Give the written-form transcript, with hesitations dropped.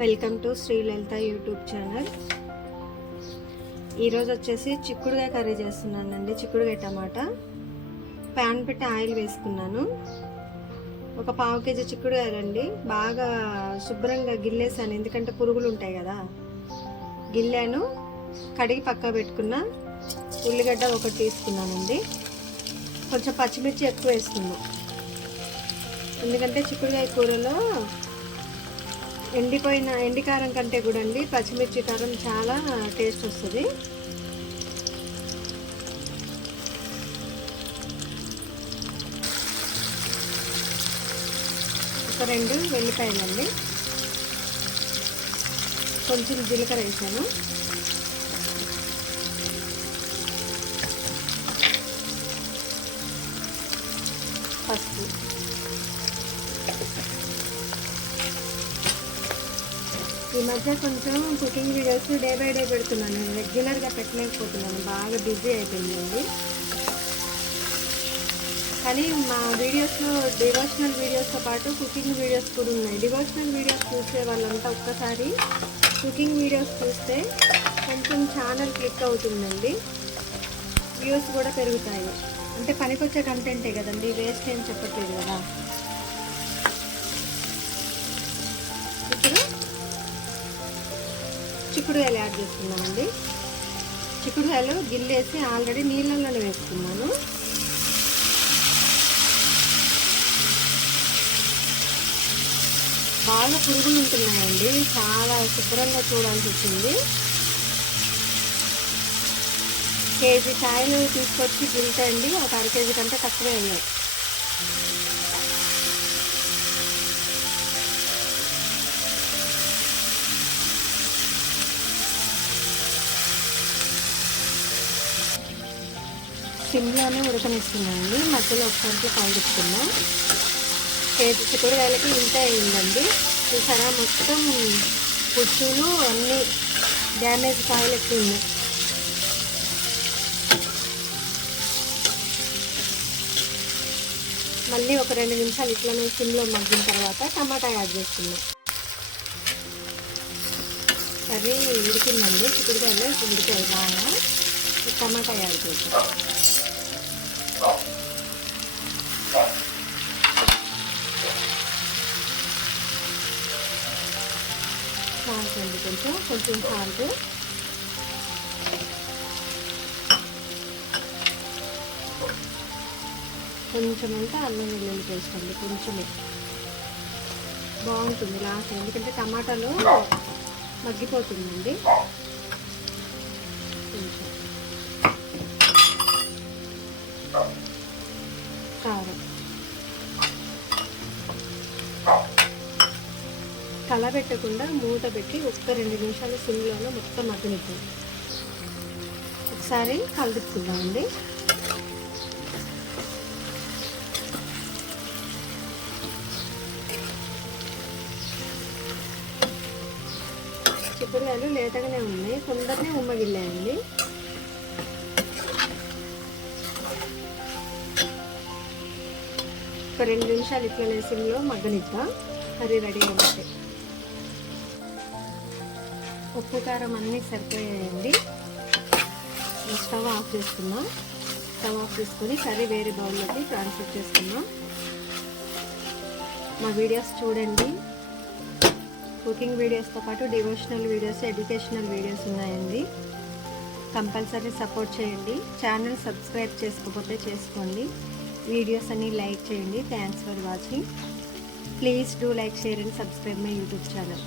Welcome to Sri Lalitha YouTube channel. ఈరోజు వచ్చేసి చిక్కుడుగాయ కర్రీ చేస్తున్నానండి. చిక్కుడుగాయ టమాటా. ప్యాన్ పెట్టి ఆయిల్ వేసుకున్నాను. ఒక 1/2 కేజీ చిక్కుడుగాయలండి. బాగా శుభ్రంగా గిల్లేసాను, ఎందుకంటే పురుగులు ఉంటాయి కదా. గిల్లాను, కడిగి పక్క పెట్టుకున్న. ఉల్లిగడ్డ ఒకటి తీసుకున్నానండి. కొంచెం పచ్చిమిర్చి ఎక్కువ వేసుకున్నాను, ఎందుకంటే చిక్కుడుగాయ కూరలో ఎండి కారం కంటే కూడా అండి పచ్చిమిర్చి కారం చాలా టేస్ట్ వస్తుంది. ఒక 2 వెల్లిపాయలండి, కొంచెం జీలకర్ర వేసాను, పసుపు. ఈ మధ్య కొంచెం cooking videos day by day పెడుతున్నాను, రెగ్యులర్గా పెట్టలేకపోతున్నాను, బాగా బిజీ అయిపోయిందండి. కానీ మా వీడియోస్లో డివోషనల్ వీడియోస్తో పాటు కుకింగ్ వీడియోస్ కూడా ఉన్నాయి. డివోషనల్ వీడియోస్ చూసే వాళ్ళంతా ఒక్కసారి కుకింగ్ వీడియోస్ చూస్తే కొంచెం ఛానల్ క్లిక్ అవుతుందండి, వ్యూస్ కూడా పెరుగుతాయి. అంటే పనికొచ్చే కంటెంటే కదండి, వేస్ట్ ఏం చెప్పట్లేదు కదా. ఇప్పుడు చిక్కుడుకాయలు యాడ్ చేసుకున్నామండి. చిక్కుడుకాయలు గిల్లేసి ఆల్రెడీ నీళ్ళల్లోనే వేసుకున్నాను. బాగా పురుగులు ఉంటున్నాయండి, చాలా శుభ్రంగా చూడాల్సి వచ్చింది. కేజీ కాయలు తీసుకొచ్చి గిల్తండి, ఒక 1/2 కేజీ కంటే తక్కువే ఉన్నాయి. సిమ్లోనే ఉడకనిస్తున్నానండి, మధ్యలో ఒకసారికి కలిపిస్తున్నాం. కేజీ చిక్కుడుకాయలకి ఇంత అయిందండి. చూసారా, మొత్తం పుచ్చులు అన్నీ డ్యామేజ్ కాయలు ఎక్కువ ఉన్నాయి. మళ్ళీ ఒక 2 నిమిషాలు ఇట్లనే సిమ్లో మగ్గిన తర్వాత టమాటా యాడ్ చేస్తున్నాం. కర్రీ ఉడికిందండి, చిక్కుడుకాయలు ఉడికాయి బాగా. టమాటా యాడ్ చేస్తాం. సాల్ట్ అండి, కొంచెం సాల్ట్, కొంచెం అంటే అల్లం వెల్లుల్లి పేస్ట్ అండి, కొంచెమే బాగుంటుంది లాస్ట్, ఎందుకంటే టమాటాలో మగ్గిపోతుందండి. కొంచెం కారం, కలబెట్టకుండా మూత పెట్టి ఒక్క 2 నిమిషాలు సిమ్లోనే మొత్తం మగ్గనిద్దాం. ఒకసారి కలుపుకుందామండి. చిక్కుడుకాయలు లేతగానే ఉన్నాయి, తొందరనే ఉమ్మగిల్లాయండి. ఒక 2 నిమిషాలు ఇట్లనే సిమ్లో మగ్గనిద్దాం. కర్రీ రెడీ అవుతుంది. ఉప్పు కారం అన్నీ సరిపోయాయండి. స్టవ్ ఆఫ్ చేసుకున్నాం. స్టవ్ ఆఫ్ చేసుకొని కర్రీ వేరే బౌల్లోకి ట్రాన్స్ఫర్ చేసుకున్నాం. మా వీడియోస్ చూడండి. కుకింగ్ వీడియోస్తో పాటు డివోషనల్ వీడియోస్, ఎడ్యుకేషనల్ వీడియోస్ ఉన్నాయండి. కంపల్సరీ సపోర్ట్ చేయండి. ఛానల్ సబ్స్క్రైబ్ చేసుకోకపోతే చేసుకోండి. వీడియోస్ అన్ని లైక్ చేయండి. Thanks for watching. Please do like, share and subscribe my YouTube channel.